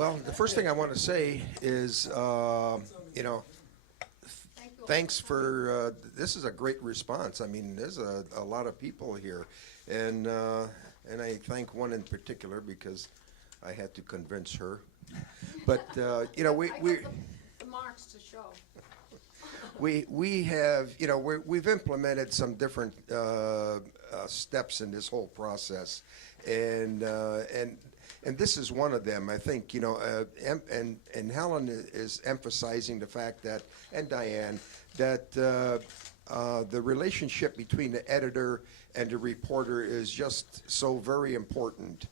Well, the first thing I want to say is, you know, thanks for, this is a great response. I mean, there's a lot of people here. And I thank one in particular because I had to convince her. But, you know, I got the marks to show. we have, you know, we've implemented some different steps in this whole process. And this is one of them. I think, you know, and Helen is emphasizing the fact that, and Diane, that the relationship between the editor and the reporter is just so very important.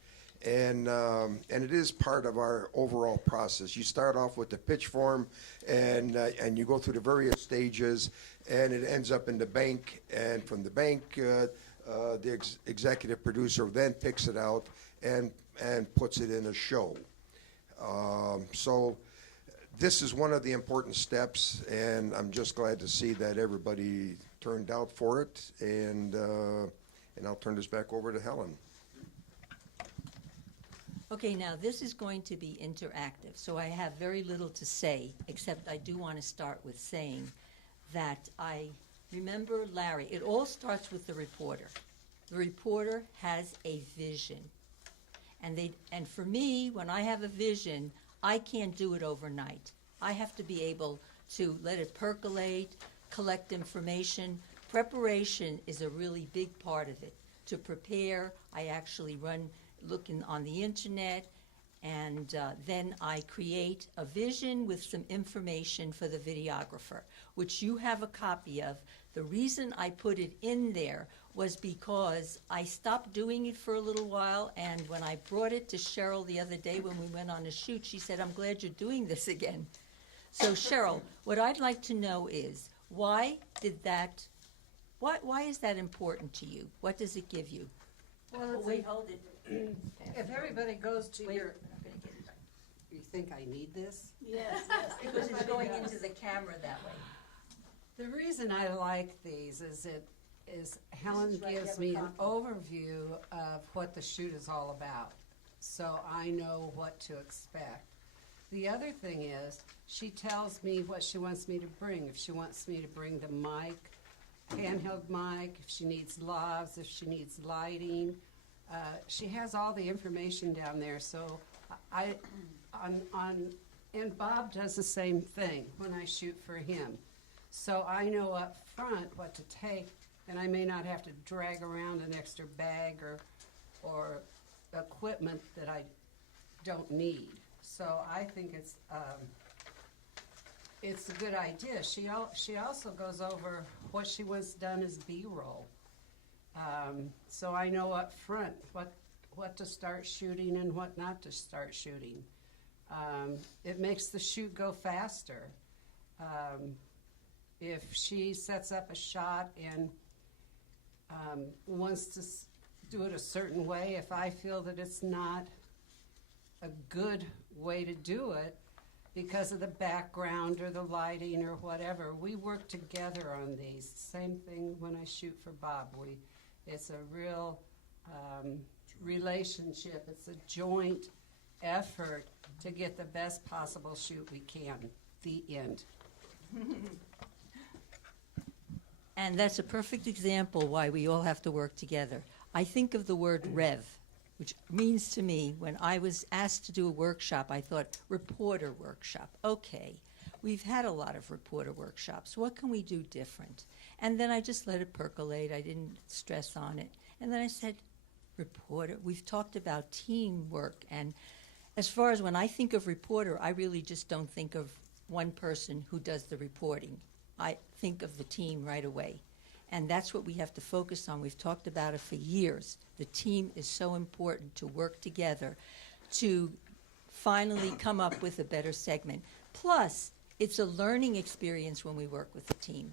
And it is part of our overall process. You start off with the pitch form, and you go through the various stages, and it ends up in the bank. And from the bank, the executive producer then picks it out and puts it in a show. So this is one of the important steps, and I'm just glad to see that everybody turned out for it. And I'll turn this back over to Helen. Okay, now this is going to be interactive, so I have very little to say, except I do want to start with saying that I remember Larry. It all starts with the reporter. The reporter has a vision. And for me, when I have a vision, I can't do it overnight. I have to be able to let it percolate, collect information. Preparation is a really big part of it. To prepare, I actually looking on the internet, and then I create a vision with some information for the videographer, which you have a copy of. The reason I put it in there was because I stopped doing it for a little while, and when I brought it to Cheryl the other day when we went on a shoot, she said, "I'm glad you're doing this again." So Cheryl, what I'd like to know is, why is that important to you? What does it give you? Well, Oh, wait, hold it. if everybody goes to Wait, your, I'm gonna get it. You think I need this? yes, Because it's going into the camera that way. The reason I like these is Helen right, you gives have a me an copy. overview of what the shoot is all about, so I know what to expect. The other thing is, she tells me what she wants me to bring. If she wants me to bring the mic, handheld mic, if she needs lavs, if she needs lighting, she has all the information down there. So and Bob does the same thing when I shoot for him. So I know up front what to take, and I may not have to drag around an extra bag or equipment that I don't need. So I think it's a good idea. She also goes over what she wants done as B-roll. So I know up front what to start shooting and what not to start shooting. It makes the shoot go faster. If she sets up a shot and wants to do it a certain way, if I feel that it's not a good way to do it because of the background or the lighting or whatever, we work together on these. Same thing when I shoot for Bob. It's a real relationship. It's a joint effort to get the best possible shoot we can. The end. And that's a perfect example why we all have to work together. I think of the word rev, which means to me, when I was asked to do a workshop, I thought, reporter workshop. Okay, we've had a lot of reporter workshops. What can we do different? And then I just let it percolate. I didn't stress on it. And then I said, reporter, we've talked about teamwork. And as far as when I think of reporter, I really just don't think of one person who does the reporting. I think of the team right away. And that's what we have to focus on. We've talked about it for years. The team is so important to work together to finally come up with a better segment. Plus, it's a learning experience when we work with the team.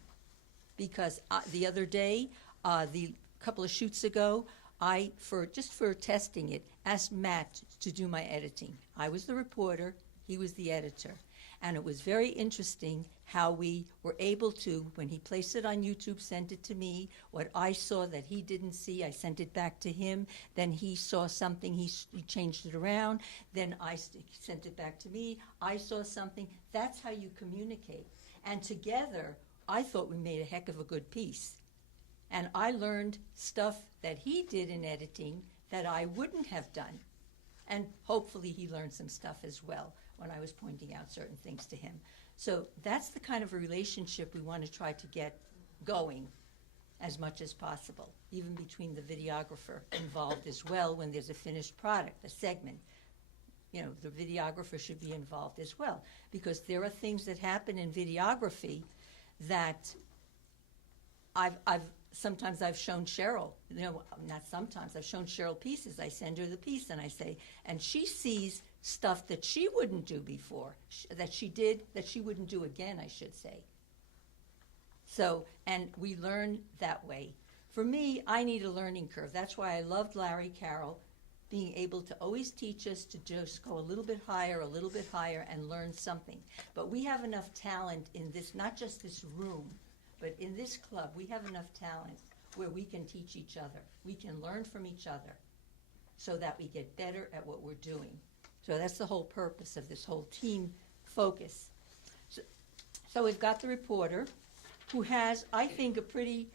Because the other day, the couple of shoots ago, just for testing it, asked Matt to do my editing. I was the reporter, he was the editor. And it was very interesting how we were able to, when he placed it on YouTube, send it to me. What I saw that he didn't see, I sent it back to him. Then he saw something, he changed it around. Then sent it back to me. I saw something. That's how you communicate. And together, I thought we made a heck of a good piece. And I learned stuff that he did in editing that I wouldn't have done. And hopefully he learned some stuff as well when I was pointing out certain things to him. So that's the kind of a relationship we want to try to get going as much as possible, even between the videographer involved as well when there's a finished product, a segment. You know, the videographer should be involved as well, because there are things that happen in videography that sometimes I've shown Cheryl, you know, not sometimes, I've shown Cheryl pieces. I send her the piece and I say, and she sees stuff that she wouldn't do before, that she did, that she wouldn't do again, I should say. So, and we learn that way. For me, I need a learning curve. That's why I loved Larry Carroll, being able to always teach us to just go a little bit higher, and learn something. But we have enough talent in this, not just this room, but in this club, we have enough talent where we can teach each other. We can learn from each other so that we get better at what we're doing. So that's the whole purpose of this whole team focus. So we've got the reporter who has, I think, a pretty,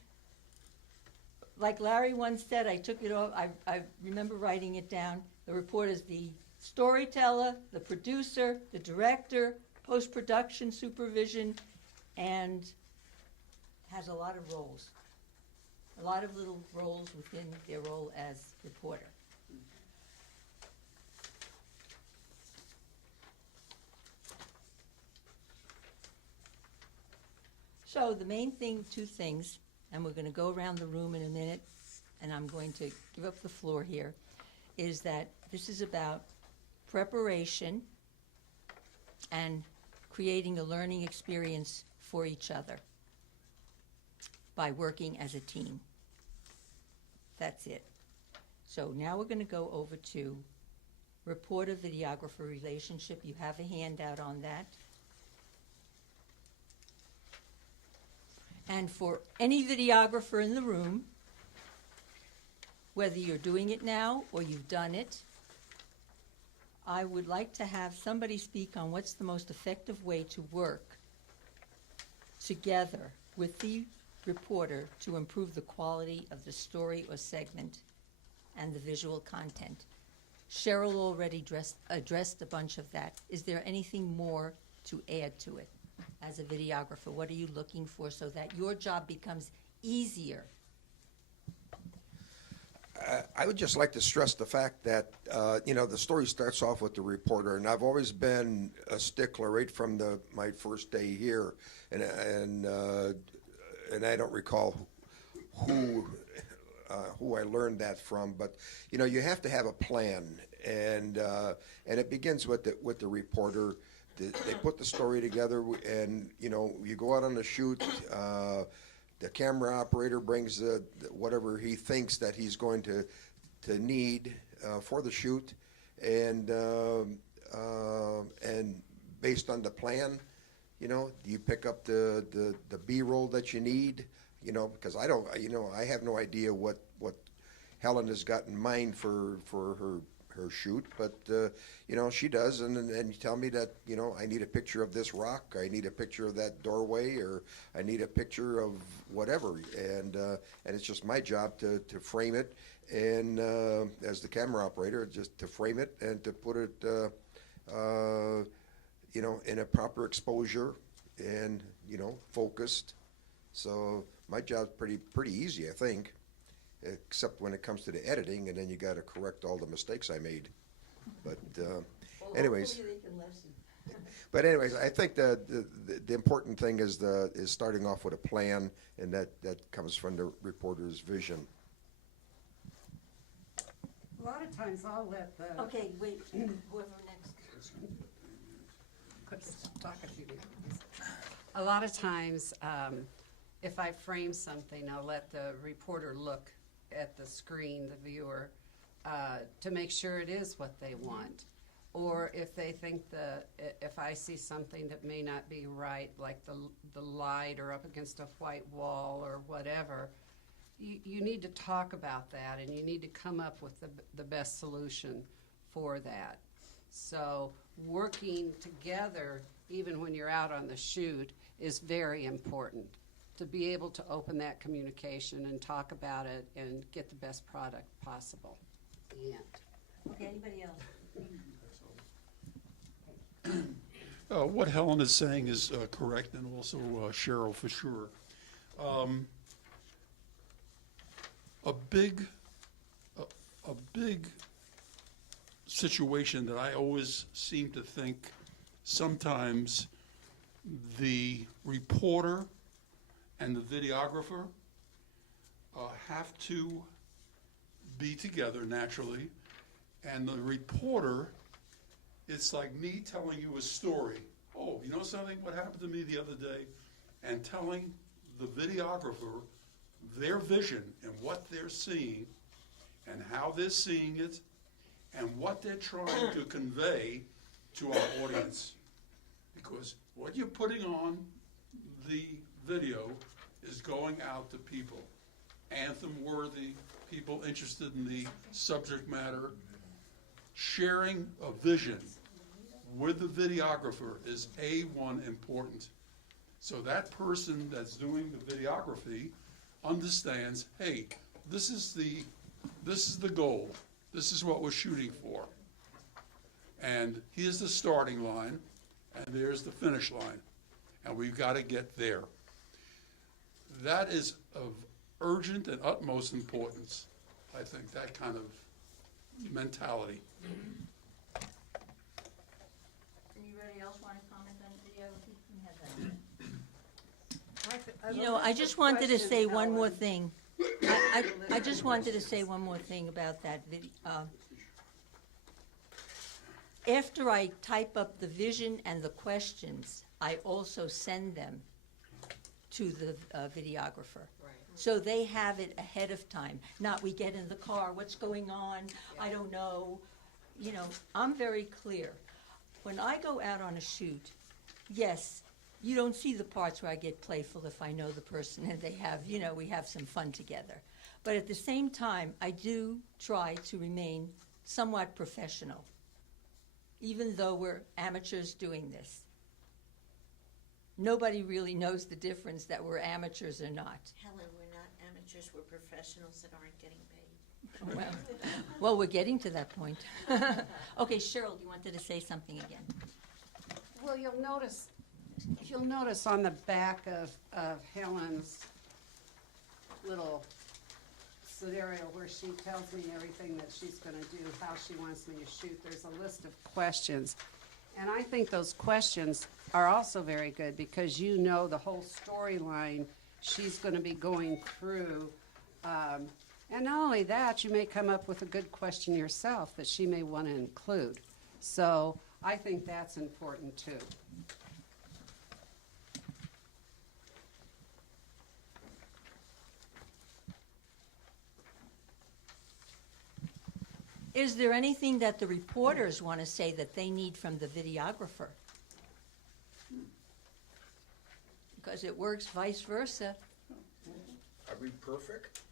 like Larry once said, I took it off, I remember writing it down. The reporter is the storyteller, the producer, the director, post-production supervision, and has a lot of roles, a lot of little roles within their role as reporter. So the main thing, two things, and we're going to go around the room in a minute, and I'm going to give up the floor here, is that this is about preparation and creating a learning experience for each other by working as a team. That's it. So now we're going to go over to reporter-videographer relationship. You have a handout on that. And for any videographer in the room, whether you're doing it now or you've done it, I would like to have somebody speak on what's the most effective way to work together with the reporter to improve the quality of the story or segment and the visual content. Cheryl already addressed a bunch of that. Is there anything more to add to it as a videographer? What are you looking for so that your job becomes easier? I would just like to stress the fact that, you know, the story starts off with the reporter, and I've always been a stickler right from my first day here, and I don't recall who I learned that from, but you know, you have to have a plan, and it begins with the reporter. They put the story together, and you know, you go out on the shoot. The camera operator brings whatever he thinks that he's going to need for the shoot, and based on the plan, you know, do you pick up the B-roll that you need? You know, because I don't, you know, I have no idea what Helen has got in mind for her shoot, but you know, she does, and you tell me that, you know, I need a picture of this rock, I need a picture of that doorway, or I need a picture of whatever, and it's just my job to frame it, and as the camera operator, just to frame it and to put it, you know, in a proper exposure and, you know, focused. So my job's pretty easy, I think, except when it comes to the editing, and then you got to correct all the mistakes I made. But anyways, but anyways, I think the important thing is starting off with a plan, and that comes from the reporter's vision. A lot of times I'll let the... Okay, wait, whoever next. A lot of times, if I frame something, I'll let the reporter look at the screen, the viewer, to make sure it is what they want. or if they think if I see something that may not be right, like the light or up against a white wall or whatever, you need to talk about that, and you need to come up with the best solution for that. So working together, even when you're out on the shoot, is very important, to be able to open that communication and talk about it and get the best product possible. The end. Okay, anybody else? What Helen is saying is correct, and also Cheryl for sure. A big situation that I always seem to think sometimes the reporter and the videographer have to be together naturally, and the reporter, it's like me telling you a story. Oh, you know something? What happened to me the other day? And telling the videographer their vision and what they're seeing and how they're seeing it and what they're trying to convey to our audience. Because what you're putting on the video is going out to people, anthem-worthy, people interested in the subject matter. Sharing a vision with the videographer is A1 important. So that person that's doing the videography understands, hey, this is the goal. This is what we're shooting for. And here's the starting line, and there's the finish line. And we've got to get there. That is of urgent and utmost importance, I think, that kind of mentality. Anybody else want to comment on video? You have that. I You love know, I the just wanted to question, say one more Helen. thing. I just wanted to say one more thing about that video. After I type up the vision and the questions, I also send them to the videographer. Right. So they have it ahead of time. Not we get in the car, what's going on? I don't know. You know, I'm very clear. When I go out on a shoot, yes, you don't see the parts where I get playful if I know the person and they have, you know, we have some fun together. But at the same time, I do try to remain somewhat professional, even though we're amateurs doing this. Nobody really knows the difference that we're amateurs or not. Helen, we're not amateurs, we're professionals that aren't getting paid. Well, we're getting to that point. Okay, Cheryl, you wanted to say something again. Well, you'll notice on the back of Helen's little scenario where she tells me everything that she's going to do, how she wants me to shoot, there's a list of questions. And I think those questions are also very good because you know the whole storyline she's going to be going through. And not only that, you may come up with a good question yourself that she may want to include. So I think that's important too. Is there anything that the reporters want to say that they need from the videographer? Because it works vice versa. Are we perfect?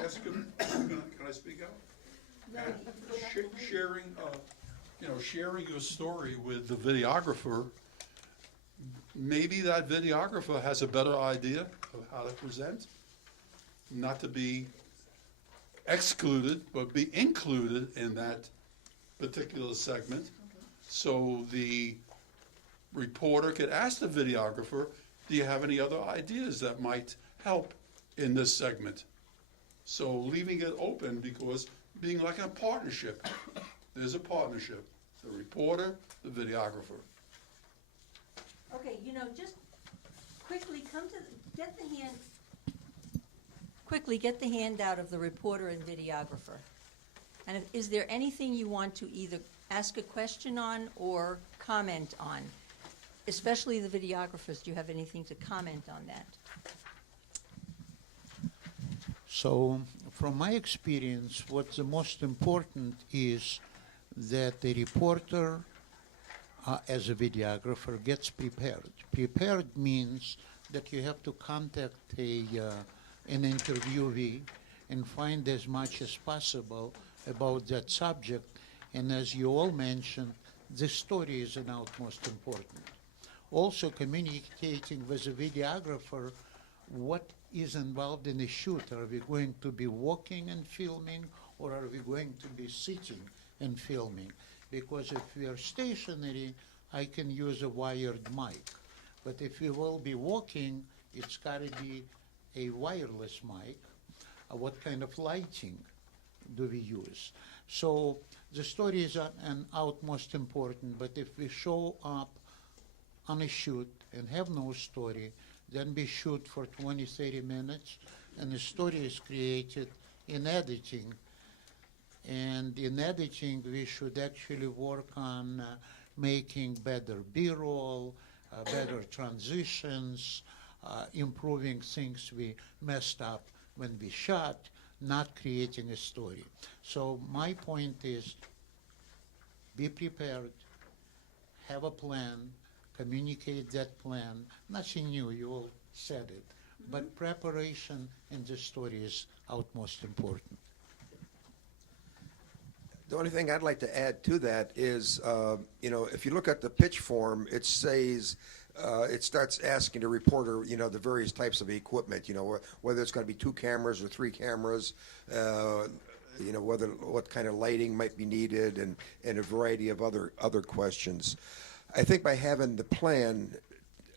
Ask him, can I speak out? Sharing, sharing your story with the videographer, maybe that videographer has a better idea of how to present, not to be excluded, but be included in that particular segment. So the reporter could ask the videographer, do you have any other ideas that might help in this segment? So leaving it open, because being like a partnership, there's a partnership, the reporter, the videographer. Okay, just quickly get the handout of the reporter and videographer. And is there anything you want to either ask a question on or comment on? Especially the videographers, do you have anything to comment on that? So, from my experience, what's the most important is that the reporter, as a videographer, gets prepared. Prepared means that you have to contact an interviewee and find as much as possible about that subject. And as you all mentioned, the story is an utmost important. Also communicating with a videographer what is involved in the shoot. Are we going to be walking and filming, or are we going to be sitting and filming? Because if we are stationary, I can use a wired mic. But if we will be walking, it's got to be a wireless mic. What kind of lighting do we use? So the story is an utmost important, but if we show up on a shoot and have no story, then we shoot for 20, 30 minutes, and the story is created in editing. And in editing, we should actually work on making better B-roll, better transitions, improving things we messed up when we shot, not creating a story. So my point is, be prepared, have a plan, communicate that plan. Nothing new, you all said it. But preparation in the story is utmost important. The only thing I'd like to add to that is, if you look at the pitch form, it says, it starts asking the reporter, the various types of equipment, whether it's going to be 2 cameras or 3 cameras, what kind of lighting might be needed, and a variety of other questions. I think by having the plan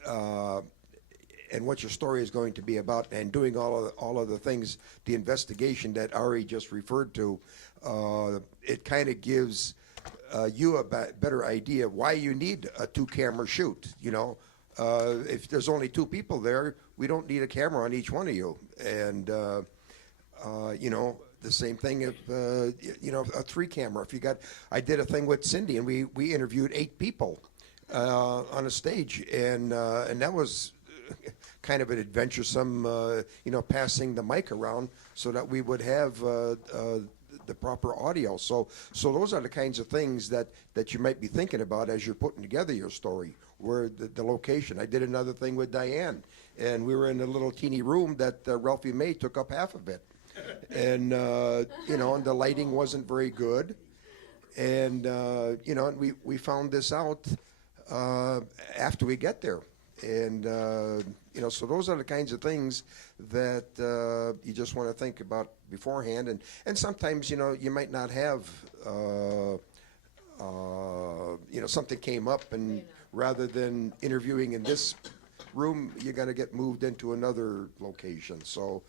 and what your story is going to be about, and doing all of the things, the investigation that Ari just referred to, it kind of gives you a better idea of why you need a 2-camera shoot. If there's only 2 people there, we don't need a camera on each one of you. And the same thing if a 3-camera. I did a thing with Cindy, and we interviewed 8 people on a stage, and that was kind of an adventuresome, passing the mic around so that we would have the proper audio. So those are the kinds of things that you might be thinking about as you're putting together your story, where the location. I did another thing with Diane, and we were in a little teeny room that Ralphie May took up half of it. And, and the lighting wasn't very good. And, and we found this out after we get there. And, so those are the kinds of things that you just want to think about beforehand. And sometimes, you might not have, something came up, and rather than interviewing in this room, you're going to get moved into another location. So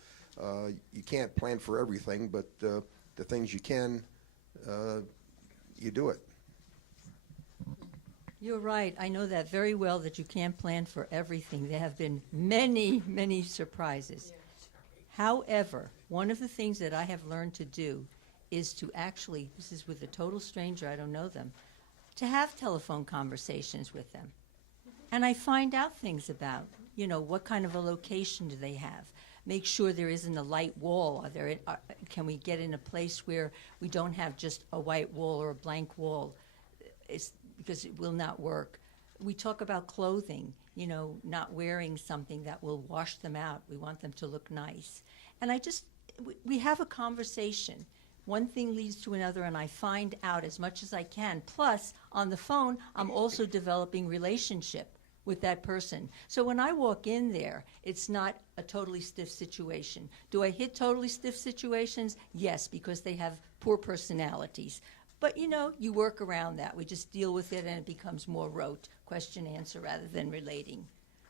you can't plan for everything, but the things you can, you do it. You're right. I know that very well, that you can't plan for everything. There have been many, many surprises. However, one of the things that I have learned to do is to actually, this is with a total stranger, I don't know them, to have telephone conversations with them. And I find out things about, what kind of a location do they have? Make sure there isn't a light wall. Can we get in a place where we don't have just a white wall or a blank wall? Because it will not work. We talk about clothing, not wearing something that will wash them out. We want them to look nice. And we have a conversation. One thing leads to another, and I find out as much as I can. Plus, on the phone, I'm also developing relationship with that person. So when I walk in there, it's not a totally stiff situation. Do I hit totally stiff situations? Yes, because they have poor personalities. But, you work around that. We just deal with it, and it becomes more rote, question, answer, rather than relating.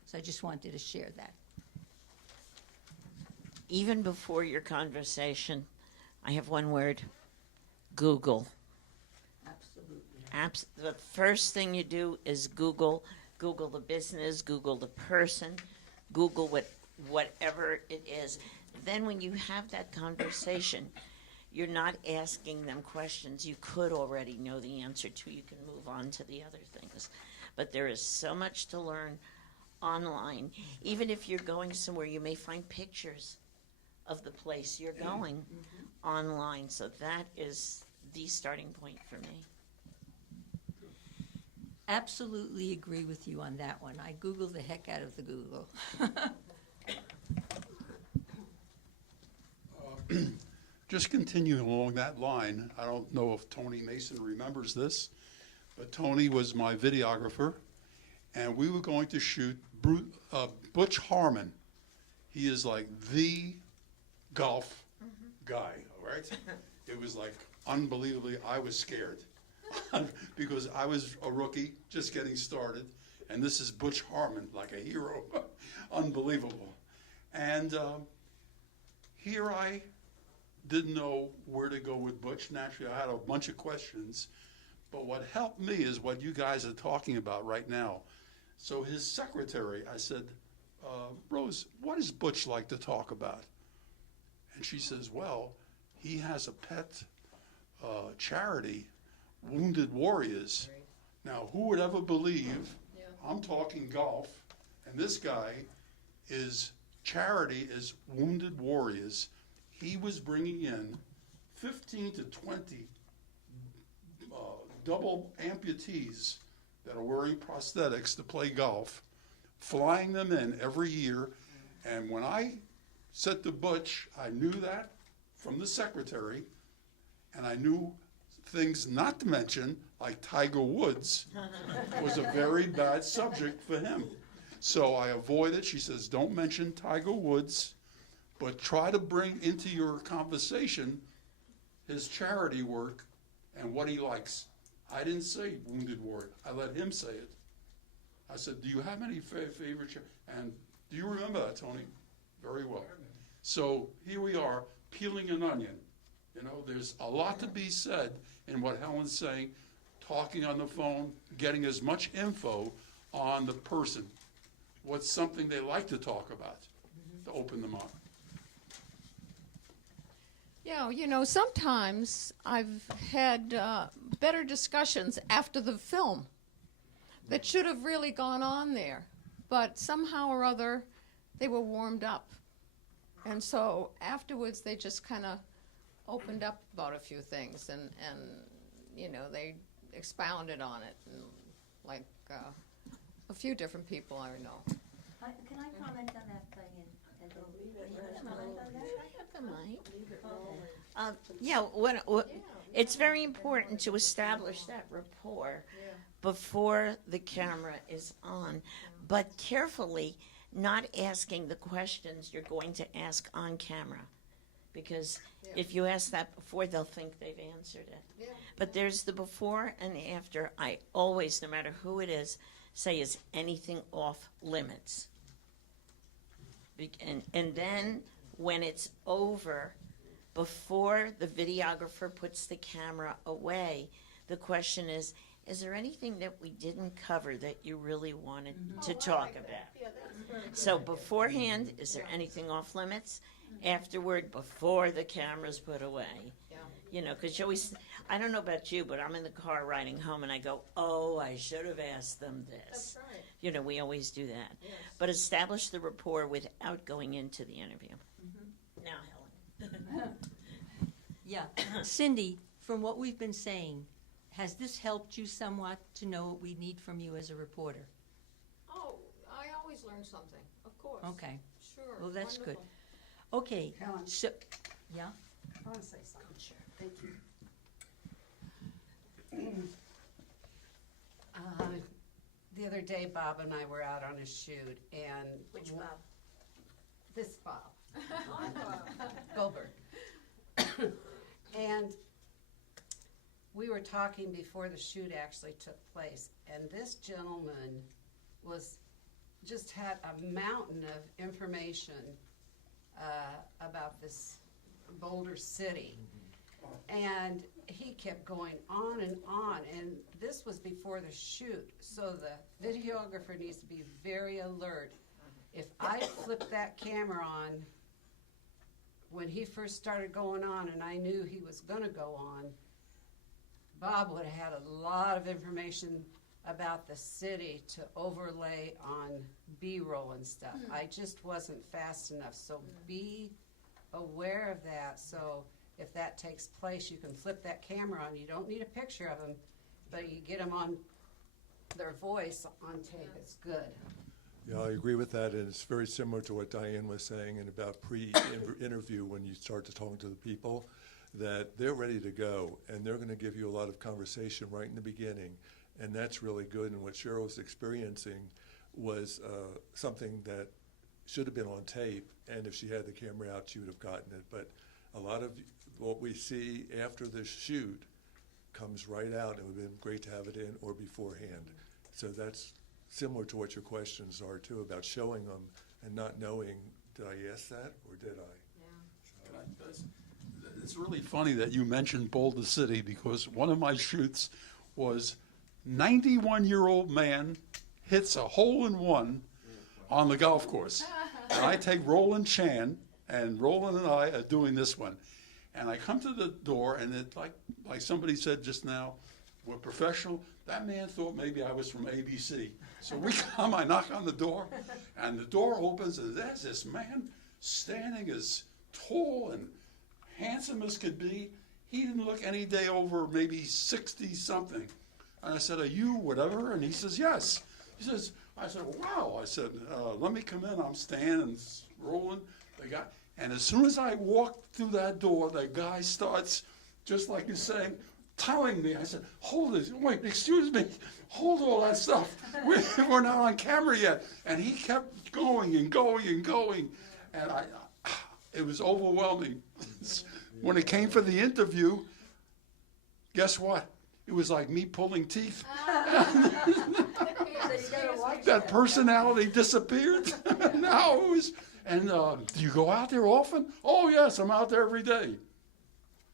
So I just wanted to share that. Even before your conversation, I have one word: Google. Absolutely. The first thing you do is Google the business, Google the person, Google whatever it is. Then when you have that conversation, you're not asking them questions you could already know the answer to. You can move on to the other things. But there is so much to learn online. Even if you're going somewhere, you may find pictures of the place you're going online. So that is the starting point for me. absolutely agree with you on that one. I Google the heck out of the Google. Just continuing along that line, I don't know if Tony Mason remembers this, but Tony was my videographer, and we were going to shoot Butch Harmon. He is like the golf guy, all right? It was like unbelievably, I was scared because I was a rookie just getting started, and this is Butch Harmon, like a hero, unbelievable. And here I didn't know where to go with Butch. Naturally, I had a bunch of questions, but what helped me is what you guys are talking about right now. So his secretary, I said, Rose, what does Butch like to talk about? And she says, well, he has a pet charity, Wounded Warriors. Now, who would ever believe, I'm talking golf, and this guy is charity is Wounded Warriors. He was bringing in 15 to 20 double amputees that are wearing prosthetics to play golf, flying them in every year. And when I said to Butch, I knew that from the secretary, and I knew things not to mention, like Tiger Woods, was a very bad subject for him. So I avoided. She says, don't mention Tiger Woods, but try to bring into your conversation his charity work and what he likes. I didn't say Wounded Warrior. I let him say it. I said, do you have any favorite And do you remember that, Tony? Very well. So here we are, peeling an onion. You know, there's a lot to be said in what Helen's saying, talking on the phone, getting as much info on the person. What's something they like to talk about to open them up? Yeah, you know, sometimes I've had better discussions after the film that should have really gone on there, but somehow or other they were warmed up. And so afterwards they just kind of opened up about a few things and you know, they expounded on it, and like a few different people I know. Can I comment on that, Diane? It's very important to establish that rapport before the camera is on, but carefully not asking the questions you're going to ask on camera. Because if you ask that before, they'll think they've answered it. But there's the before and after. I always, no matter who it is, say, is anything off limits? And then when it's over, before the videographer puts the camera away, the question is there anything that we didn't cover that you really wanted to talk about? So beforehand, is there anything off limits? Afterward, before the camera's put away. You know, because you always, I don't know about you, but I'm in the car riding home and I go, oh, I should have asked them this. That's right. You know, we always do that. Yes. But establish the rapport without going into the interview. Now, Helen. Yeah. Cindy, from what we've been saying, has this helped you somewhat to know what we need from you as a reporter? Oh, I always learn something, of course. Okay. Sure. Well, that's good. Wonderful. Okay. Helen. So, yeah? I want to say something. Sure. Thank you. The other day, Bob and I were out on a shoot, and Which Bob? This Bob, Goldberg, and we were talking before the shoot actually took place, and this gentleman just had a mountain of information about this Boulder City. And he kept going on, and this was before the shoot, so the videographer needs to be very alert. If I flipped that camera on when he first started going on and I knew he was going to go on, Bob would have had a lot of information about the city to overlay on B-roll and stuff. I just wasn't fast enough, so be aware of that. So if that takes place, you can flip that camera on. You don't need a picture of him, but you get him on their voice on tape is good. Yeah, I agree with that, and it's very similar to what Diane was saying and about pre-interview when you start to talk to the people, that they're ready to go, and they're going to give you a lot of conversation right in the beginning, and that's really good. And what Cheryl was experiencing was something that should have been on tape, and if she had the camera out, she would have gotten it. But a lot of what we see after the shoot comes right out, and it would have been great to have it in or beforehand. So that's similar to what your questions are too, about showing them and not knowing, did I ask that or did I? It's really funny that you mentioned Boulder City, because one of my shoots was 91-year-old man hits a hole-in-one on the golf course. And I take Roland Chan, and Roland and I are doing this one. And I come to the door, and it, like somebody said just now, we're professional. That man thought maybe I was from ABC. So we come, I knock on the door, and the door opens, and there's this man standing as tall and handsome as could be. He didn't look any day over maybe 60-something. And I said, are you whatever? And he says, yes. He says, I said, wow. I said, let me come in. I'm Stan and Roland, the guy. And as soon as I walk through that door, the guy starts, just like you're saying, telling me. I said, hold it, wait, excuse me, hold all that stuff. We're not on camera yet. And he kept going and going and going. And it was overwhelming. When it came for the interview, guess what? It was like me pulling teeth. That personality disappeared. Now it was, and do you go out there often? Oh, yes, I'm out there every day.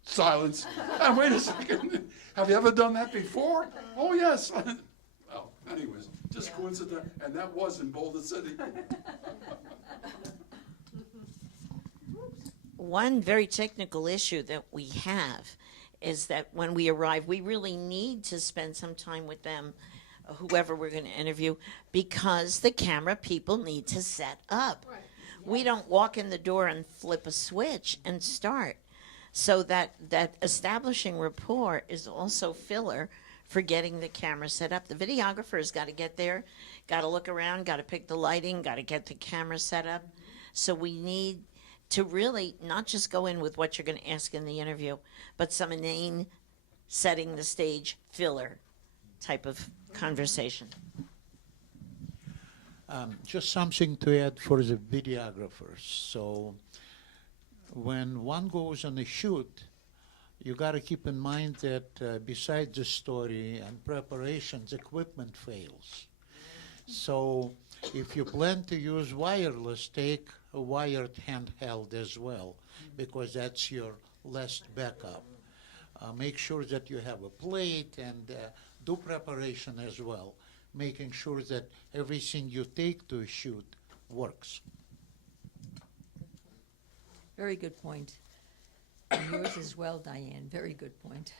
Silence. And wait a second. Have you ever done that before? Oh, yes. Well, anyways, just coincident. And that was in Boulder City. One very technical issue that we have is that when we arrive, we really need to spend some time with them, whoever we're going to interview, because the camera people need to set up. Right. We don't walk in the door and flip a switch and start. So that establishing rapport is also filler for getting the camera set up. The videographer's got to get there, got to look around, got to pick the lighting, got to get the camera set up. So we need to really not just go in with what you're going to ask in the interview, but some inane setting the stage filler type of conversation. Just something to add for the videographers. So when one goes on a shoot, you got to keep in mind that besides the story and preparations, equipment fails. So if you plan to use wireless, take a wired handheld as well, because that's your last backup. Make sure that you have a plate and do preparation as well, making sure that everything you take to a shoot works. Very good point. And yours as well, Diane. Very good point.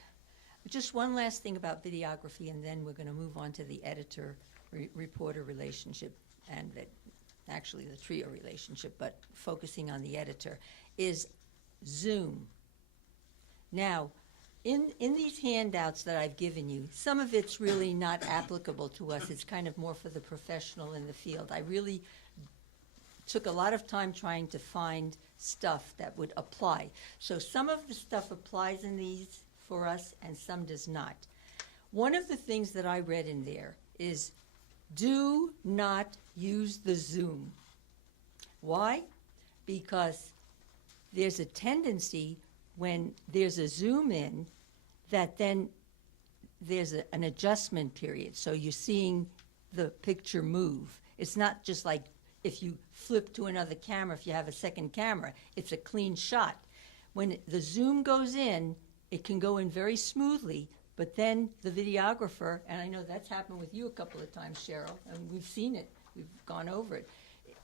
Just one last thing about videography, and then we're going to move on to the editor-reporter relationship, and actually the trio relationship, but focusing on the editor, is Zoom. Now, in these handouts that I've given you, some of it's really not applicable to us. It's kind of more for the professional in the field. I really took a lot of time trying to find stuff that would apply. So some of the stuff applies in these for us and some does not. One of the things that I read in there is do not use the Zoom. Why? Because there's a tendency when there's a zoom in that then there's an adjustment period. So you're seeing the picture move. It's not just like if you flip to another camera, if you have a second camera, it's a clean shot. When the zoom goes in, it can go in very smoothly, but then the videographer, and I know that's happened with you a couple of times, Cheryl, and we've seen it, we've gone over it,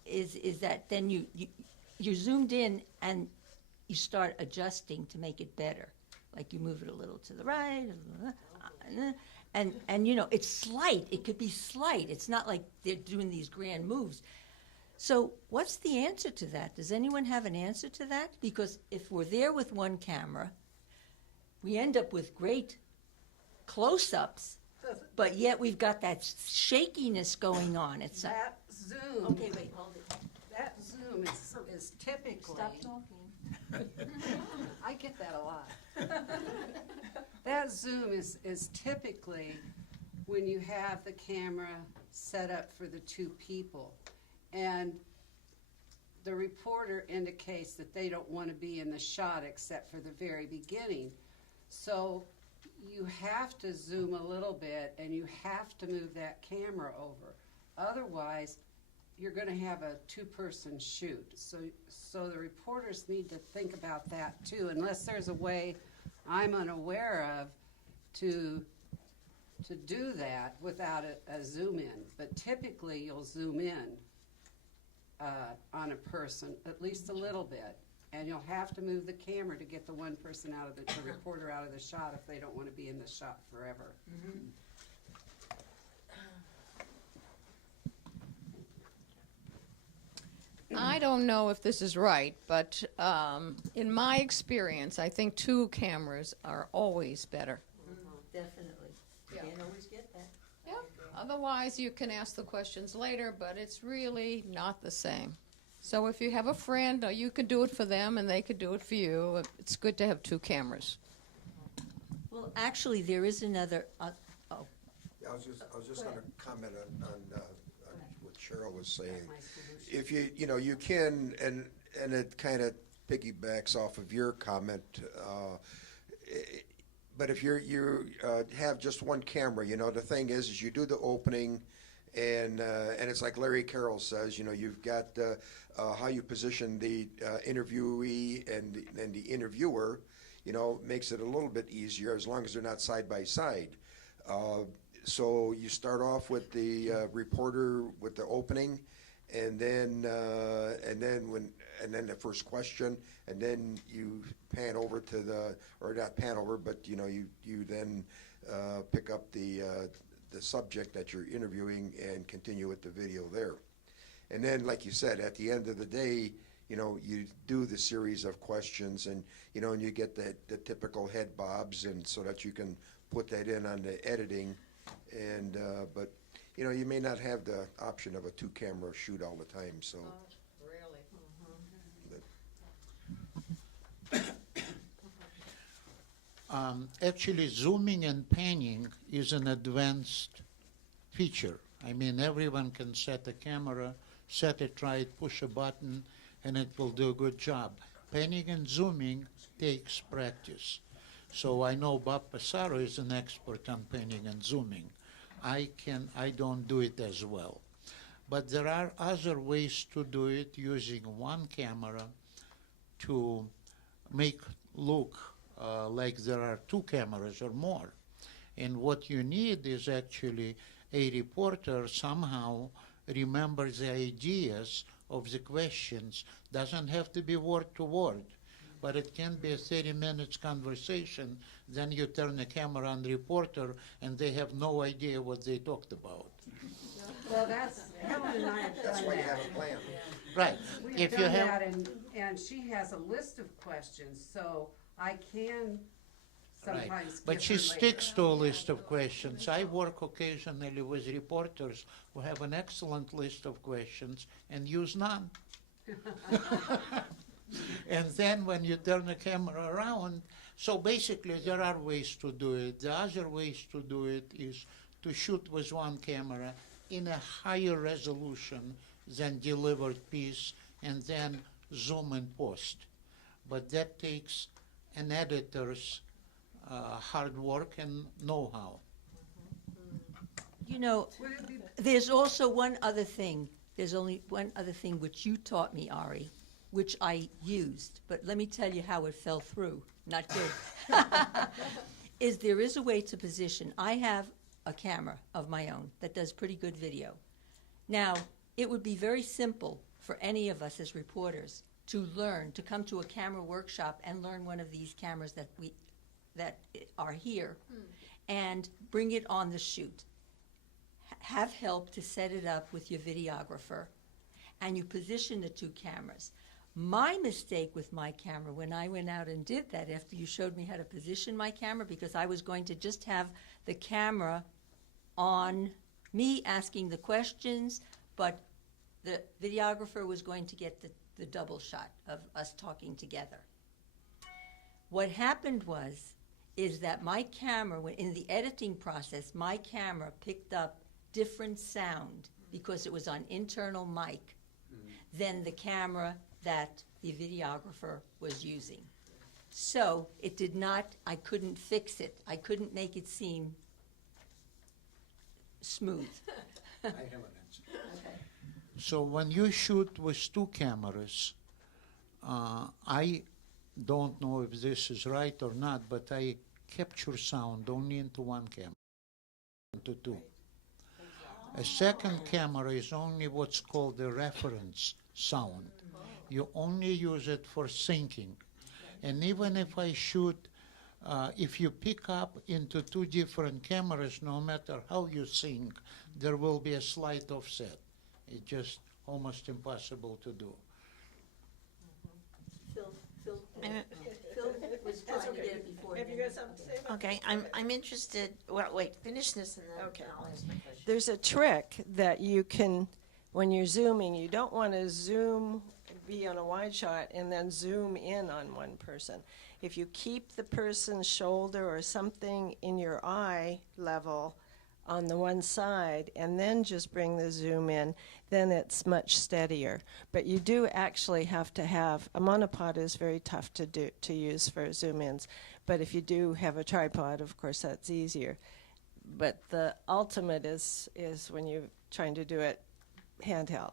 is that then you're zoomed in and you start adjusting to make it better. Like you move it a little to the right, and you know, it's slight. It could be slight. It's not like they're doing these grand moves. So what's the answer to that? Does anyone have an answer to that? Because if we're there with one camera, we end up with great close-ups, but yet we've got that shakiness going on. It's That Zoom, okay. Wait, hold it. that Zoom is typically. Stop talking. I get that a lot. That Zoom is typically when you have the camera set up for the two people. And the reporter indicates that they don't want to be in the shot except for the very beginning. So you have to zoom a little bit and you have to move that camera over. Otherwise, you're going to have a two-person shoot. So the reporters need to think about that too, unless there's a way I'm unaware of to do that without a zoom in. But typically, you'll zoom in on a person at least a little bit, and you'll have to move the camera to get the one person out of the reporter out of the shot if they don't want to be in the shot forever. I don't know if this is right, but in my experience, I think two cameras are always better. Definitely. Yeah. Can't always get that. Yeah. Otherwise, you can ask the questions later, but it's really not the same. So if you have a friend, you could do it for them, and they could do it for you. It's good to have two cameras. Well, actually, there is another. Yeah, I was just going to comment on what Cheryl was saying. If you can, and it kind of piggybacks off of your comment. But if you have just one camera, the thing is you do the opening, and it's like Larry Carroll says, you've got how you position the interviewee and the interviewer, makes it a little bit easier as long as they're not side by side. So you start off with the reporter with the opening, and then the first question, and then you pan over to or not pan over, but you then pick up the subject that you're interviewing and continue with the video there. And then, like you said, at the end of the day, you do the series of questions, and and you get the typical head bobs, and so that you can put that in on the editing, and but you may not have the option of a two-camera shoot all the time, so. Really? Actually, zooming and panning is an advanced feature. I mean, everyone can set a camera, set it right, push a button, and it will do a good job. Panning and zooming takes practice. So I know Bob Passaro is an expert on panning and zooming. I don't do it as well. But there are other ways to do it using one camera to make look like there are two cameras or more. And what you need is actually a reporter somehow remembers the ideas of the questions. Doesn't have to be word to word, but it can be a 30 minutes conversation. Then you turn the camera on the reporter and they have no idea what they talked about. Well, Helen and I have That's done why you that. have a plan. Right. We've If you done have, that, and she has a list of questions, so I can right. sometimes But give she her sticks later. to a list of questions. I work occasionally with reporters who have an excellent list of questions and use none. And then when you turn the camera around, so basically there are ways to do it. The other ways to do it is to shoot with one camera in a higher resolution than delivered piece and then zoom and post. But that takes an editor's hard work and know-how. There's also one other thing. There's only one other thing which you taught me, Ari, which I used, but let me tell you how it fell through. Not good. There is a way to position. I have a camera of my own that does pretty good video. Now, it would be very simple for any of us as reporters to come to a camera workshop and learn one of these cameras that are here and bring it on the shoot. Have help to set it up with your videographer, and you position the two cameras. My mistake with my camera when I went out and did that after you showed me how to position my camera, because I was going to just have the camera on me asking the questions, but the videographer was going to get the double shot of us talking together. What happened is that my camera, in the editing process, my camera picked up different sound because it was on internal mic than the camera that the videographer was using. So it did not, I couldn't fix it. I couldn't make it seem smooth. I have an answer. So when you shoot with two cameras, I don't know if this is right or not, but I capture sound only into one camera, into two. A second camera is only what's called the reference sound. You only use it for syncing. And even if I shoot, if you pick up into two different cameras, no matter how you sync, there will be a slight offset. It's just almost impossible to do. Phil was trying to get it before. Have you got something to say about Okay, I'm interested, well, wait, finish this and then Okay. I'll ask my question. There's a trick that you can, when you're zooming, you don't want to zoom, be on a wide shot, and then zoom in on one person. If you keep the person's shoulder or something in your eye level on the one side, and then just bring the zoom in, then it's much steadier. But you do actually have to have, a monopod is very tough to use for zoom ins. But if you do have a tripod, of course, that's easier. But the ultimate is when you're trying to do it handheld.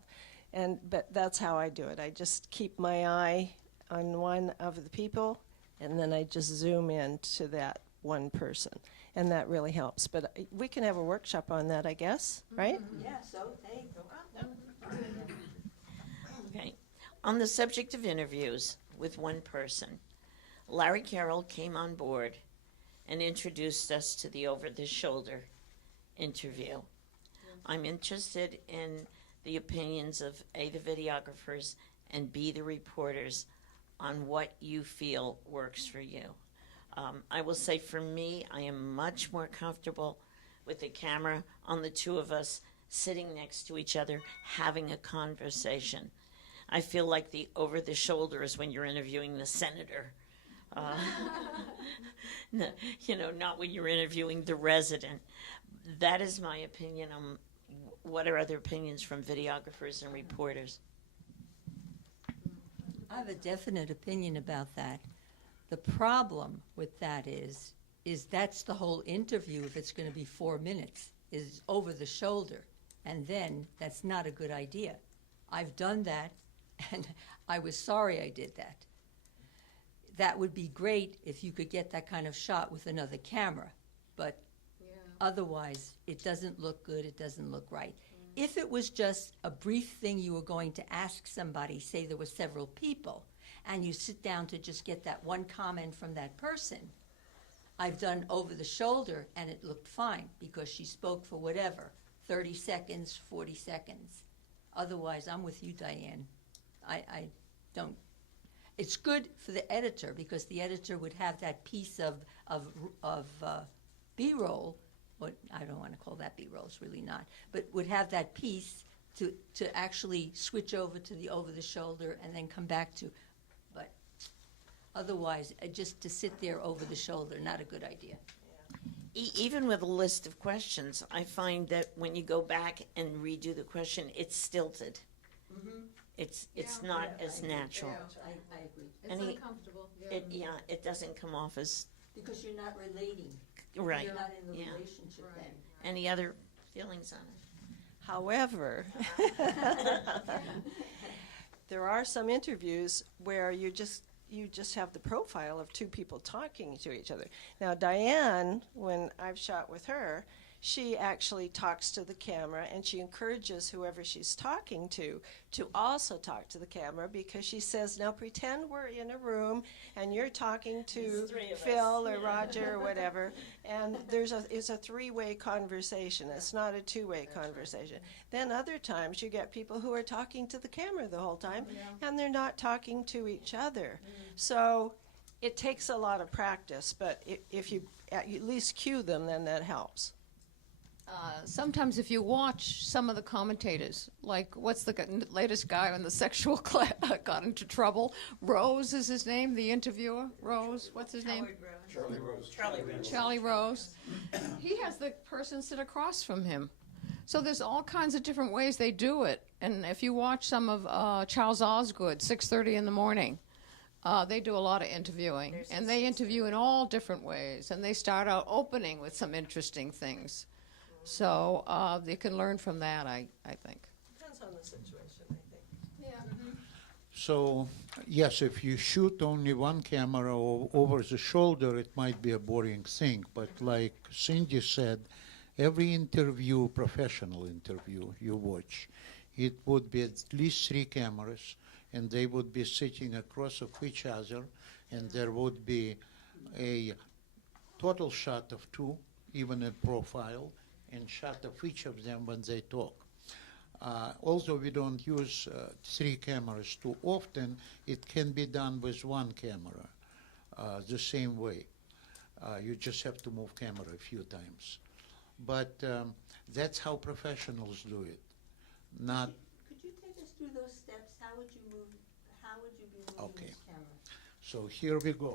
But that's how I do it. I just keep my eye on one of the people, and then I just zoom in to that one person. And that really helps. But we can have a workshop on that, I guess, right? Yeah, so, hey, Okay, on the subject of interviews with one person, Larry Carroll came on board and introduced us to the over-the-shoulder interview. I'm interested in the opinions of A, the videographers, and B, the reporters, on what you feel works for you. I will say for me, I am much more comfortable with the camera on the two of us sitting next to each other having a conversation. I feel like the over-the-shoulder is when you're interviewing the senator. No, you know, not when you're interviewing the resident. That is my opinion. What are other opinions from videographers and reporters? I have a definite opinion about that. The problem with that is that's the whole interview, if it's going to be 4 minutes, is over the shoulder. And then that's not a good idea. I've done that, and I was sorry I did that. That would be great if you could get that kind of shot with another camera. But otherwise, it doesn't look good, it doesn't look right. If it was just a brief thing you were going to ask somebody, say there were several people, and you sit down to just get that one comment from that person, I've done over the shoulder, and it looked fine because she spoke for whatever, 30 seconds, 40 seconds. Otherwise, I'm with you, Diane. I don't. It's good for the editor because the editor would have that piece of B-roll. What I don't want to call that B-roll, it's really not, but would have that piece to actually switch over to the over-the-shoulder and then come back to. But otherwise, just to sit there over the shoulder, not a good idea. Even with a list of questions, I find that when you go back and redo the question, it's stilted. Mm-hmm. It's not as natural. I agree. It's Any- uncomfortable. It doesn't come off as Because you're not relating. right. You're not in the Yeah. relationship then. Any other feelings on it? However, there are some interviews where you just have the profile of two people talking to each other. Now, Diane, when I've shot with her, she actually talks to the camera and she encourages whoever she's talking to also talk to the camera because she says, now pretend we're in a room and you're talking to Phil or Roger or whatever, and it's a three-way conversation. It's not a two-way conversation. Then other times you get people who are talking to the camera the whole time and they're not talking to each other. So it takes a lot of practice, but if you at least cue them, then that helps. sometimes if you watch some of the commentators, like what's the latest guy on the sexual got into trouble? Rose is his name, the interviewer. Rose, what's his name? Charlie Rose. He has the person sit across from him. So there's all kinds of different ways they do it. And if you watch some of Charles Osgood, 6:30 in the morning, they do a lot of interviewing. And they interview in all different ways. And they start out opening with some interesting things. So you can learn from that, I think. Depends on the situation, I think. Yeah. So, yes, if you shoot only one camera over the shoulder, it might be a boring thing. But like Cindy said, every interview, professional interview you watch, it would be at least 3 cameras, and they would be sitting across of each other, and there would be a total shot of 2, even in profile, and shot of each of them when they talk. Also, we don't use 3 cameras too often. It can be done with 1 camera the same way. You just have to move camera a few times. But that's how professionals do it. Not Could you take us through those steps? How would you be moving Okay. this camera? so. Here we go.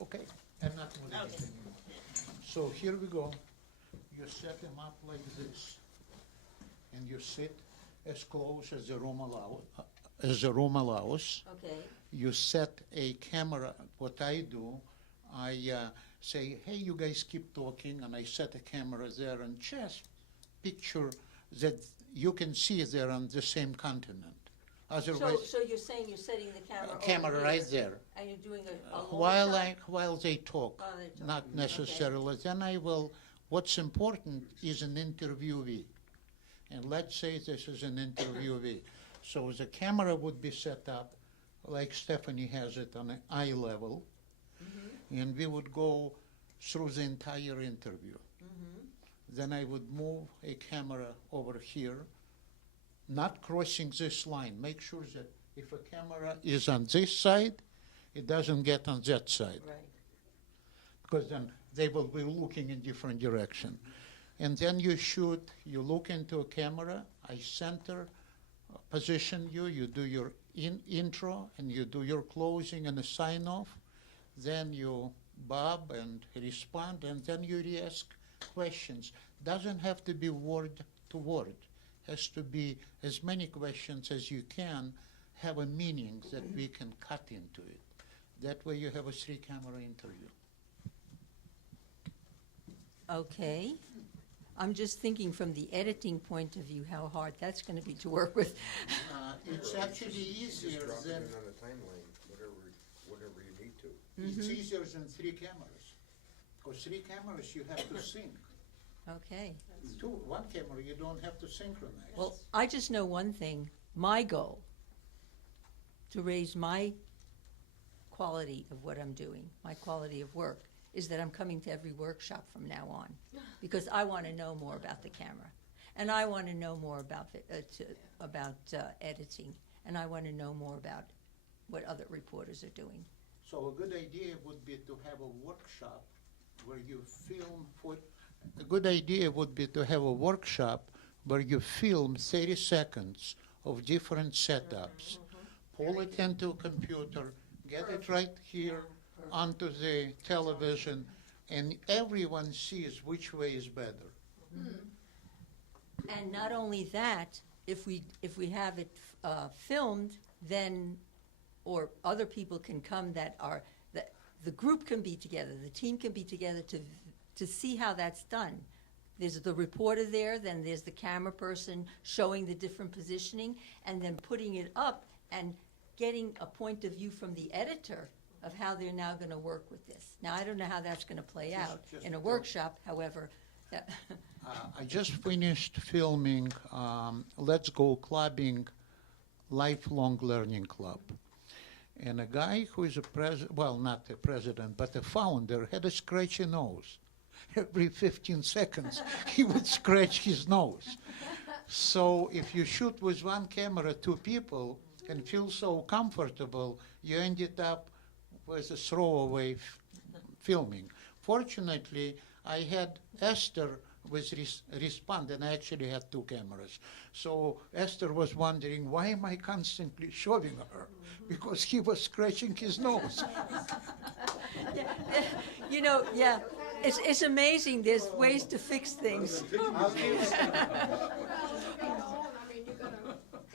Okay, I'm not moving it anymore. So here we go. You set them up like this, and you sit as close as the room allows. Okay. You set a camera. What I do, I say, hey, you guys keep talking, and I set a camera there and just picture that you can see they're on the same continent. Otherwise, So you're saying you're setting the camera over camera here, right there. and you're doing a long While shot? while they talk, While they talk. not Okay. necessarily. Then I will. What's important is an interviewee, and let's say this is an interviewee. So the camera would be set up like Stephanie has it on an eye level, and we would go through the entire interview. Then I would move a camera over here, not crossing this line. Make sure that if a camera is on this side, it doesn't get on that side, Right. because then they will be looking in different direction. And then you shoot, you look into a camera, I center, position you, you do your intro, and you do your closing and a sign off. Then you bob and respond, and then you ask questions. Doesn't have to be word to word. Has to be as many questions as you can have a meaning that we can cut into it. That way you have a 3-camera interview. Okay. I'm just thinking from the editing point of view, how hard that's going to be to work with. It's actually easier Just drop it than in on a timeline, whatever you need to. it's easier than 3 cameras. Because 3 cameras you have to sync. Okay. 1 camera you don't have to synchronize. Well, I just know one thing. My goal to raise my quality of what I'm doing, my quality of work, is that I'm coming to every workshop from now on, because I want to know more about the camera, and I want to know more about editing, and I want to know more about what other reporters are doing. So a good idea would be to have a workshop where you film a good idea would be to have a workshop where you film 30 seconds of different setups, pull it into a computer, get it right here onto the television, and everyone sees which way is better. And not only that, if we have it filmed, then, or other people can come that the group can be together, the team can be together to see how that's done. There's the reporter there, then there's the camera person showing the different positioning, and then putting it up and getting a point of view from the editor of how they're now going to work with this. Now, I don't know how that's going to play out in a workshop, however. I just finished filming Let's Go Clubbing Lifelong Learning Club. And a guy who is not a president, but a founder, had a scratchy nose. Every 15 seconds, he would scratch his nose. So if you shoot with 1 camera, 2 people, and feel so comfortable, you ended up with a throwaway filming. Fortunately, I had Esther was respond, and I actually had 2 cameras. So Esther was wondering, why am I constantly shoving her? Because he was scratching his nose. You know, yeah, it's amazing. There's ways to fix things.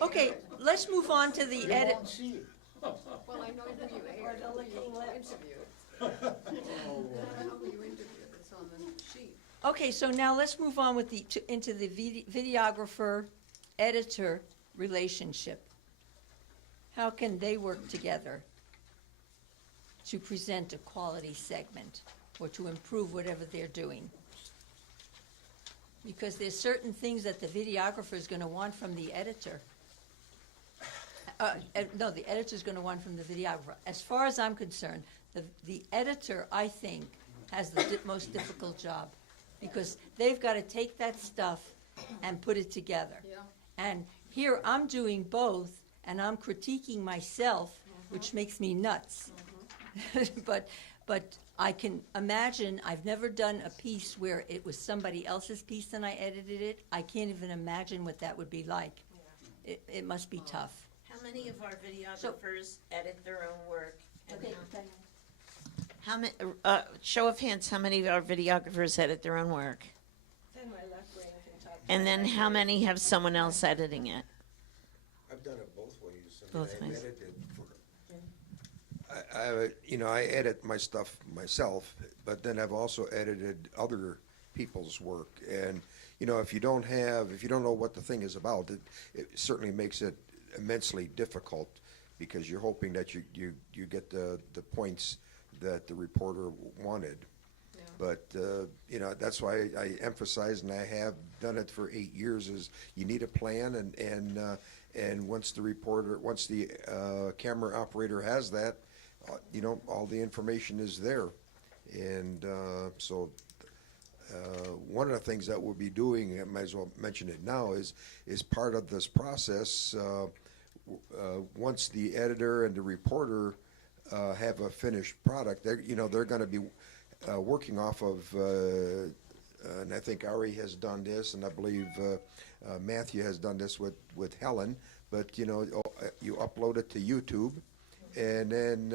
Okay, let's move on to the edit. Well, I know who you interviewed. I know who you interviewed, it's on the sheet. Okay, so now let's move on with into the videographer editor relationship. How can they work together to present a quality segment or to improve whatever they're doing? Because there's certain things that the videographer is going to want from the editor. No, the editor is going to want from the videographer. As far as I'm concerned, the editor, I think, has the most difficult job, because they've got to take that stuff and put it together. Yeah. And here I'm doing both, and I'm critiquing myself, which makes me nuts. But I can imagine, I've never done a piece where it was somebody else's piece and I edited it. I can't even imagine what that would be like. It must be tough. How many of our videographers edit their own work? And how many? Show of hands. How many of our videographers edit their own work? Then my left brain can talk. And then how many have someone else editing it? I've done it both ways. Both I've ways. edited I edit my stuff myself, but then I've also edited other people's work. And, if you don't know what the thing is about, it certainly makes it immensely difficult, because you're hoping that you get the points that the reporter wanted. Yeah. But, that's why I emphasize, and I have done it for 8 years, is you need a plan, and once the camera operator has that, all the information is there. And so one of the things that we'll be doing, I might as well mention it now, is part of this process, once the editor and the reporter have a finished product, they're going to be working off of, and I think Ari has done this, and I believe Matthew has done this with Helen, but you upload it to YouTube, and then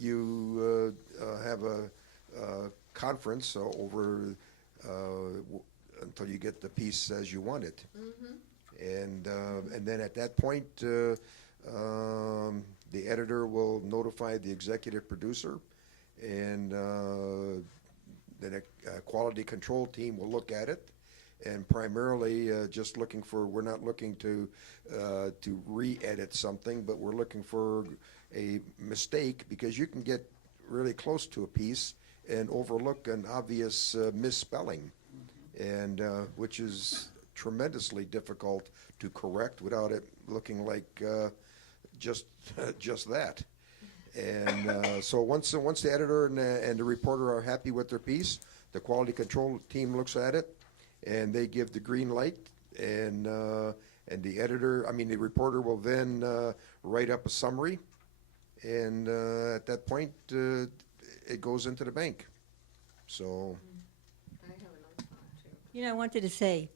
you have a conference over until you get the piece as you want it. Mm-hmm. And then at that point, the editor will notify the executive producer, and then a quality control team will look at it, and primarily just looking for, we're not looking to re-edit something, but we're looking for a mistake, because you can get really close to a piece and overlook an obvious misspelling, and which is tremendously difficult to correct without it looking like just that. And so once the editor and the reporter are happy with their piece, the quality control team looks at it, and they give the green light, and the reporter will then write up a summary, and at that point it goes into the bank. So I have another thought, too. I wanted to say,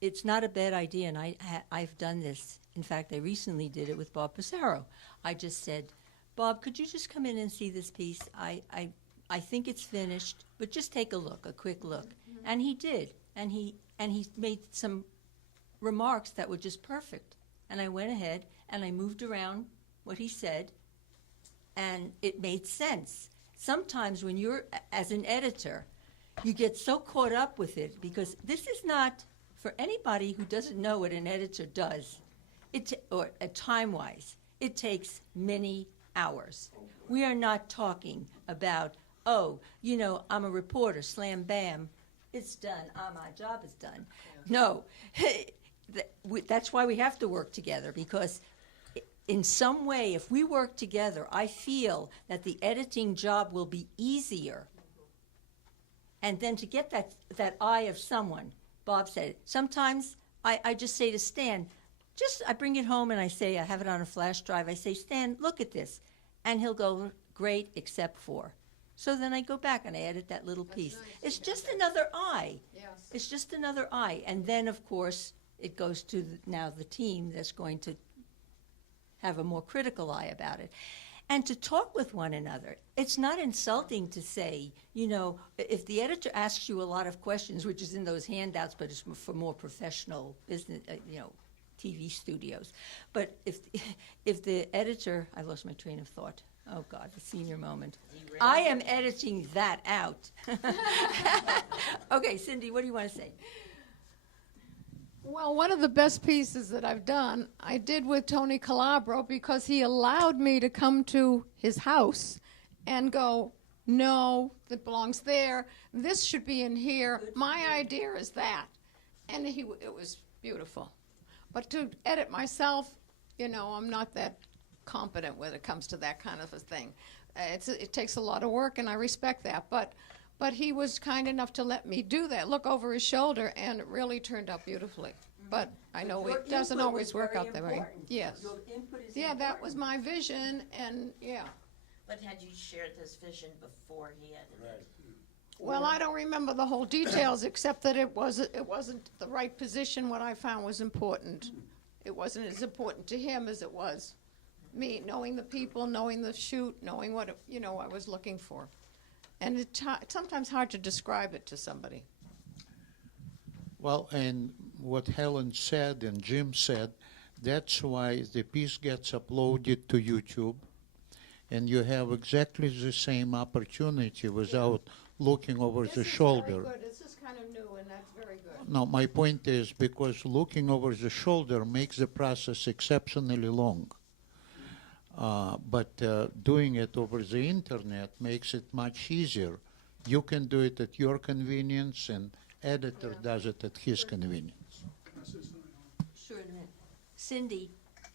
it's not a bad idea, and I've done this. In fact, I recently did it with Bob Passaro. I just said, Bob, could you just come in and see this piece? I think it's finished, but just take a quick look. Mm-hmm. And he did, and he made some remarks that were just perfect. And I went ahead and I moved around what he said, and it made sense. Sometimes when you're, as an editor, you get so caught up with it, because this is not, for anybody who doesn't know what an editor does, or time-wise, it takes many hours. We are not talking about, I'm a reporter, slam, bam, it's done, my job is done. No, that's why we have to work together, because in some way, if we work together, I feel that the editing job will be easier. And then to get that eye of someone, Bob said, sometimes I just say to Stan, I bring it home and I say, I have it on a flash drive. I say, Stan, look at this. And he'll go, great, except for. So then I go back and I edit that little piece. nice. It's just another eye. Yes. It's just another eye. And then, of course, it goes to now the team that's going to have a more critical eye about it. And to talk with one another. It's not insulting to say, you know, if the editor asks you a lot of questions, which is in those handouts, but it's for more professional business, TV studios. But if the editor, I lost my train of thought. Oh, God, the senior moment. I am editing that out. Okay, Cindy, what do you want to say? Well, one of the best pieces that I've done, I did with Tony Calabro because he allowed me to come to his house and go, no, that belongs there. This should be in here. My idea is that. And it was beautiful. But to edit myself, I'm not that competent when it comes to that kind of a thing. It takes a lot of work, and I respect that. But he was kind enough to let me do that, look over his shoulder, and it really turned out beautifully. But I know Your it doesn't input always was work very out that way. important. Yes. Your input is Yeah, that was important. my vision, and yeah. But had you shared this vision before he edited? Well, I don't remember the whole details, except that it wasn't the right position. What I found was important. It wasn't as important to him as it was me, knowing the people, knowing the shoot, knowing what I was looking for. And it's sometimes hard to describe it to somebody. Well, and what Helen said and Jim said, that's why the piece gets uploaded to YouTube, and you have exactly the same opportunity without looking over the shoulder. Very good. This is kind of new, and that's very good. No, my point is because looking over the shoulder makes the process exceptionally long. But doing it over the internet makes it much easier. You can do it at your convenience, and editor does it at his convenience. Can I say something? Sure, in a minute. Cindy,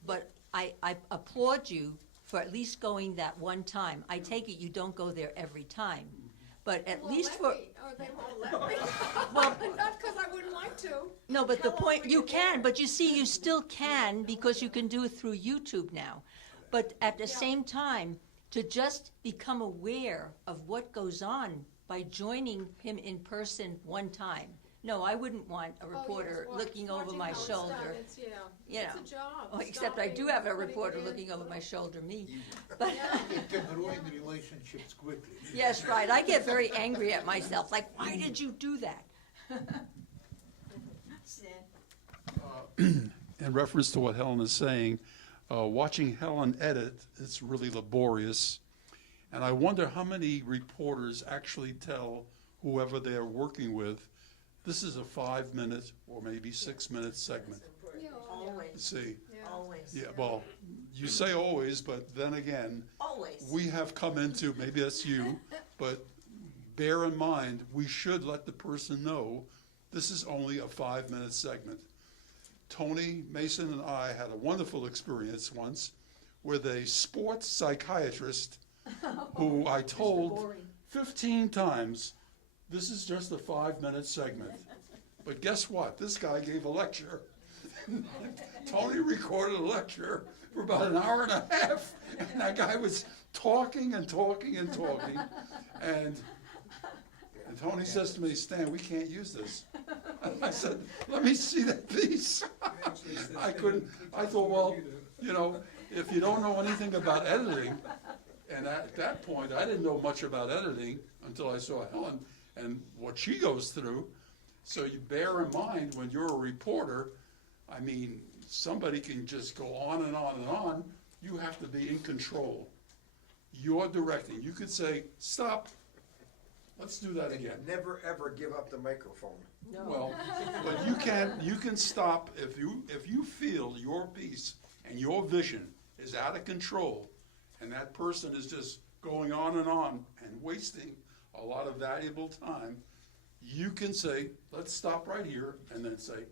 but I applaud you for at least going that one time. I take it you don't go there every time, but at least for, They won't let me. well, Not because I wouldn't like to. no, but the point, you can, but you see, you still can because you can do it through YouTube now. But at the same time, to just become aware of what goes on by joining him in person one time. No, I wouldn't want a reporter looking over my shoulder. You know. It's a job. Oh, except I do have a reporter looking over my shoulder, me. But It can ruin relationships quickly. yes, right. I get very angry at myself. Like, why did you do that? In reference to what Helen is saying, watching Helen edit, it's really laborious. And I wonder how many reporters actually tell whoever they're working with, this is a 5-minute or maybe 6-minute segment. Always, See, always. yeah, well, you say always, but then again, Always. we have come into, maybe that's you, but bear in mind, we should let the person know this is only a 5-minute segment. Tony Mason and I had a wonderful experience once with a sports psychiatrist who I told 15 times, this is just a 5-minute segment. But guess what? This guy gave a lecture. Tony recorded a lecture for about an hour and a half, and that guy was talking and talking and talking. And Tony says to me, Stan, we can't use this. And I said, let me see that piece. I couldn't, I thought, well, if you don't know anything about editing, and at that point, I didn't know much about editing until I saw Helen and what she goes through. So you bear in mind when you're a reporter, I mean, somebody can just go on and on and on. You have to be in control. You're directing. You could say, stop. Let's do that again. Never, ever give up the microphone. Well, but you can stop if you feel your piece and your vision is out of control, and that person is just going on and wasting a lot of valuable time. You can say, let's stop right here, and then say,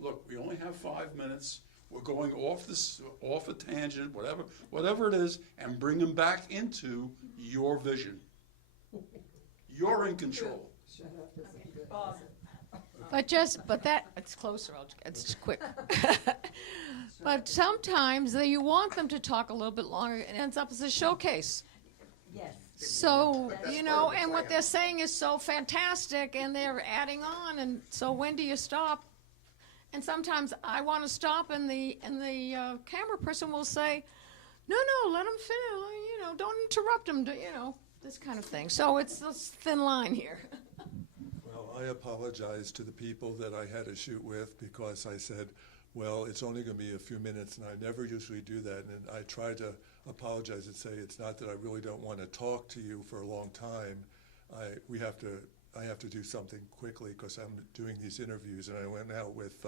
look, we only have 5 minutes. We're going off a tangent, whatever it is, and bring them back into your vision. You're in control. But that, it's closer, it's quick. But sometimes you want them to talk a little bit longer, and it ends up as a showcase. Yes. So, But that's you part know, of the and what plan. they're saying is so fantastic, and they're adding on, and so when do you stop? And sometimes I want to stop, and the camera person will say, no, let them finish, you know, don't interrupt them, you know, this kind of thing. So it's this thin line here. Well, I apologize to the people that I had to shoot with because I said, well, it's only going to be a few minutes, and I never usually do that. And I tried to apologize and say it's not that I really don't want to talk to you for a long time. I have to do something quickly because I'm doing these interviews, and I went out with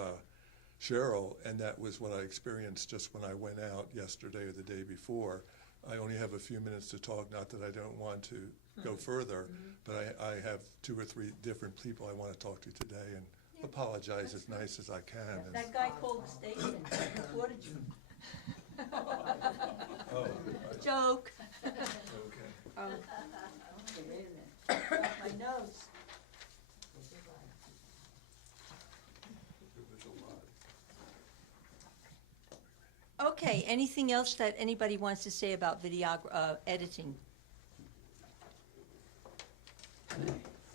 Cheryl, and that was what I experienced just when I went out yesterday or the day before. I only have a few minutes to talk, not that I don't want to go further, but I have 2 or 3 different people I want to talk to today, and apologize as nice as I can. And- That guy called the station and reported you. Joke. Okay. Okay, wait a minute. My notes. It was a lot. Okay, anything else that anybody wants to say about editing?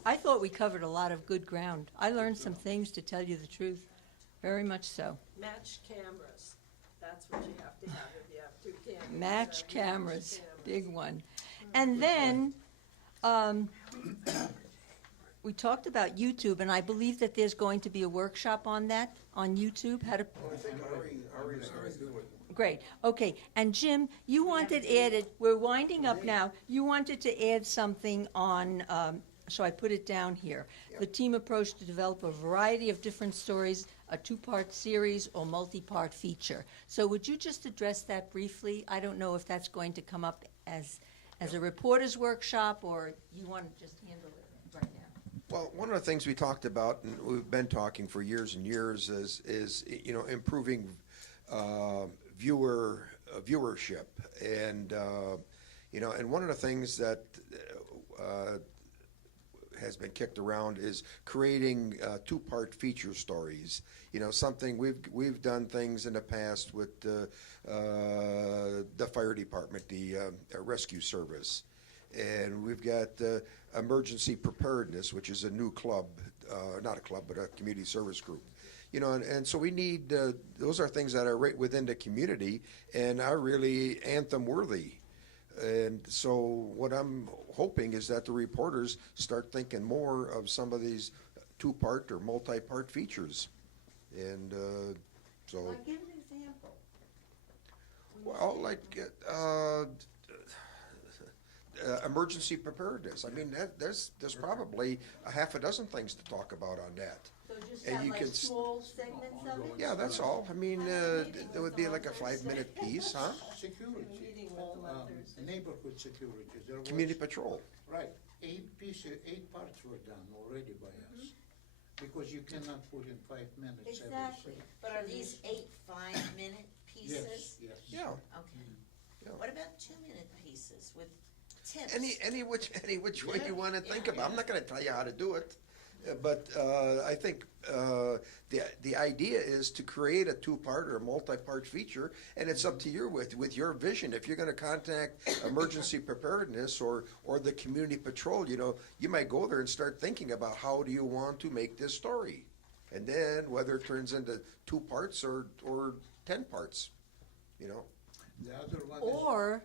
I thought we covered a lot of good ground. I learned some things, to tell you the truth, very much so. Match cameras. That's what you have to have if you have 2 cameras. Match You have cameras, cameras. big one. And then, we talked about YouTube, and I believe that there's going to be a workshop on that, on YouTube, how to. I think Ari's going to do it. Great, okay, and Jim, you wanted added, we're winding up now, you wanted to add something on, so I put it down here. The team approach to develop a variety of different stories, a 2-part series or multi-part feature. So would you just address that briefly? I don't know if that's going to come up as a reporter's workshop, or you want to just handle it right now? Well, one of the things we talked about, and we've been talking for years and years, is you know, improving viewership, and you know, and one of the things that has been kicked around is creating 2-part feature stories. You know, something we've done things in the past with the fire department, the rescue service, and we've got emergency preparedness, which is a new club, not a club, but a community service group. You know, and so we need, those are things that are right within the community and are really anthem worthy. And so what I'm hoping is that the reporters start thinking more of some of these 2-part or multi-part features. And so, Like, give an example. well, like emergency preparedness. I mean, there's probably a half a dozen things to talk about on that. So just And have you like can small segments of it? Yeah, that's all. I mean, there would be like a 5-minute piece, huh? Security, Meeting with them on Thursday. neighborhood security. There was- Community patrol. Right, 8 parts were done already by us, because you cannot put in 5 minutes every Exactly. second. But are these 8 5-minute pieces? Yes, yes. Yeah. Okay. Yeah. What about 2-minute pieces with tips? Any which way Yeah. you want to think Yeah. about. I'm not going to tell you how to do it, but I think the idea is to create a 2-part or multi-part feature, and it's up to you with your vision. If you're going to contact emergency preparedness or the community patrol, you know, you might go there and start thinking about how do you want to make this story, and then whether it turns into 2 parts or 10 parts, you know. The other one is. Or,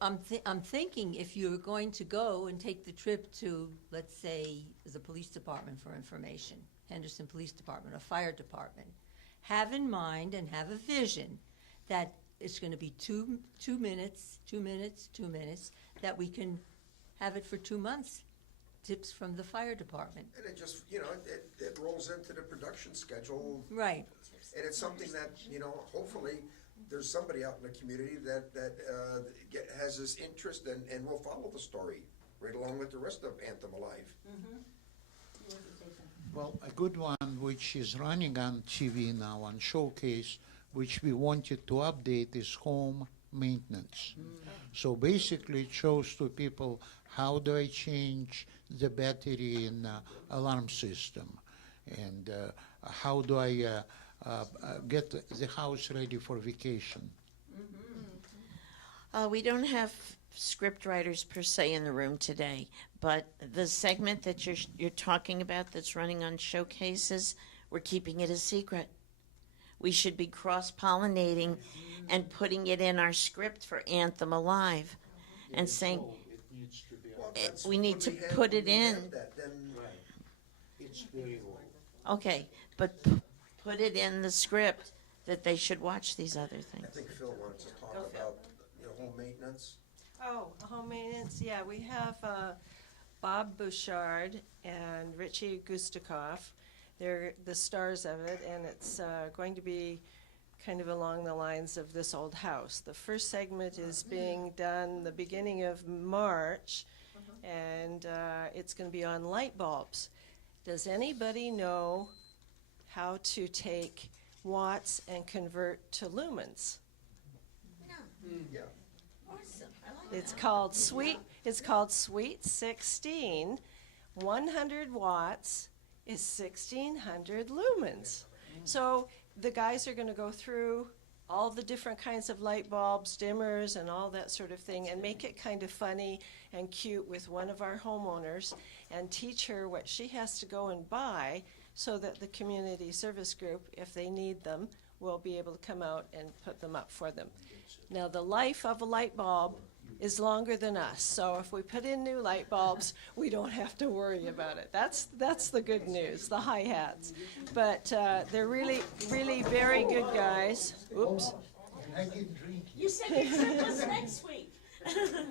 I'm thinking if you're going to go and take the trip to, let's say, the police department for information, Henderson Police Department or Fire Department, have in mind and have a vision that it's going to be 2 minutes, 2 minutes, 2 minutes, that we can have it for 2 months. Tips from the fire department. And it just, you know, it rolls into the production schedule. Right. And it's something that, you know, hopefully there's somebody out in the community that has this interest and will follow the story right along with the rest of Anthem Alive. Well, a good one which is running on TV now on Showcase, which we wanted to update, is home maintenance. So basically it shows to people how do I change the battery in alarm system, and how do I get the house ready for vacation. We don't have script writers per se in the room today, but the segment that you're talking about that's running on Showcases, we're keeping it a secret. We should be cross-pollinating and putting it in our script for Anthem Alive and saying, we need to put it in. It's very old. Okay, but put it in the script that they should watch these other I things. think Phil wants to talk about, home maintenance. Oh, home maintenance, yeah, we have Bob Bouchard and Richie Gustikoff. They're the stars of it, and it's going to be kind of along the lines of This Old House. The first segment is being done the beginning of March, and it's going to be on light bulbs. Does anybody know how to take watts and convert to lumens? Yeah. Awesome. It's called Sweet 16. 100 watts is 1600 lumens. So the guys are going to go through all the different kinds of light bulbs, dimmers, and all that sort of thing, and make it kind of funny and cute with one of our homeowners and teach her what she has to go and buy so that the community service group, if they need them, will be able to come out and put them up for them. Now, the life of a light bulb is longer than us, so if we put in new light bulbs, we don't have to worry about it. That's the good news, the hi-hats. But they're really, really very good guys. Oops. I didn't drink You said your trip was next week.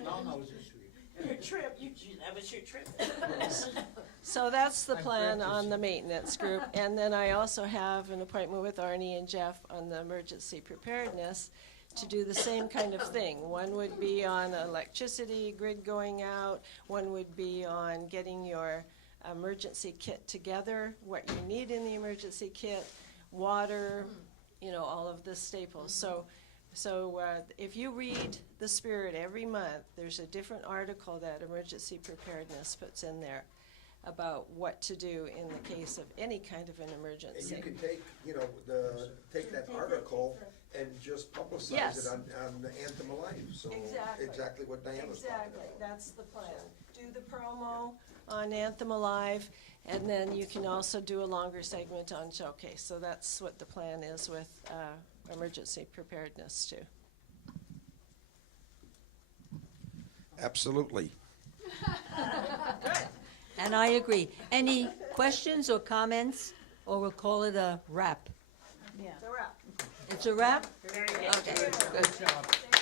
No, this week. Your trip, that was your trip. So that's the plan on the maintenance group. And then I also have an appointment with Arnie and Jeff on the emergency preparedness to do the same kind of thing. One would be on electricity grid going out. One would be on getting your emergency kit together, what you need in the emergency kit, water, all of the staples. So if you read The Spirit every month, there's a different article that Emergency Preparedness puts in there about what to do in the case of any kind of an And emergency. you can take, take that article and just publicize Yes. it on the Anthem Alive. So Exactly. exactly what Diane was talking Exactly, about. that's the plan. Do the promo on Anthem Alive, and then you can also do a longer segment on Showcase. So that's what the plan is with emergency preparedness too. Absolutely. And I agree. Any questions or comments, or we'll call it a wrap? It's a wrap. It's a wrap? Very good. Okay, good.